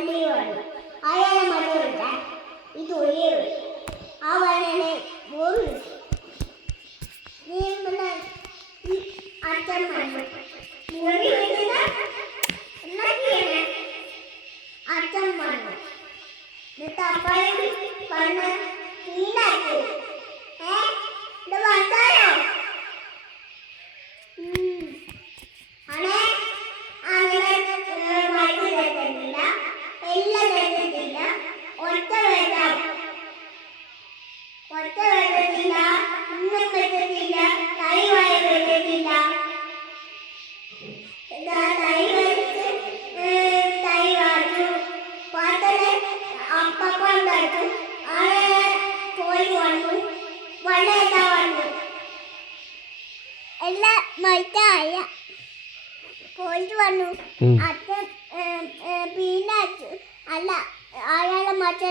പള്ളി വന്നു അയാളെ മറ്റുള്ള ഇത് ഒരേ അവനെ ഒരു അച്ഛൻ വന്നു അച്ഛൻ വന്നു എന്നിട്ട് അപ്പായി പറഞ്ഞ് നീനാക്കി ഇത് വന്നാലോ അണേ അങ്ങനെ മരുന്ന് തരുന്നില്ല എല്ലാം തരുന്നില്ല ഒറ്റ വരുന്നില്ല ഇന്നും പറ്റുന്നില്ല തൈ വരുന്നില്ല തൈ വാച്ചു പാത്തനെ അപ്പപ്പം തട്ടു ആളെ പോയി വന്നു വള്ളേതാ വന്നു എല്ലാം മറ്റായ പോയിട്ട് വന്നു അച്ഛൻ പിന്നെ അല്ല അയാളെ മറ്റേ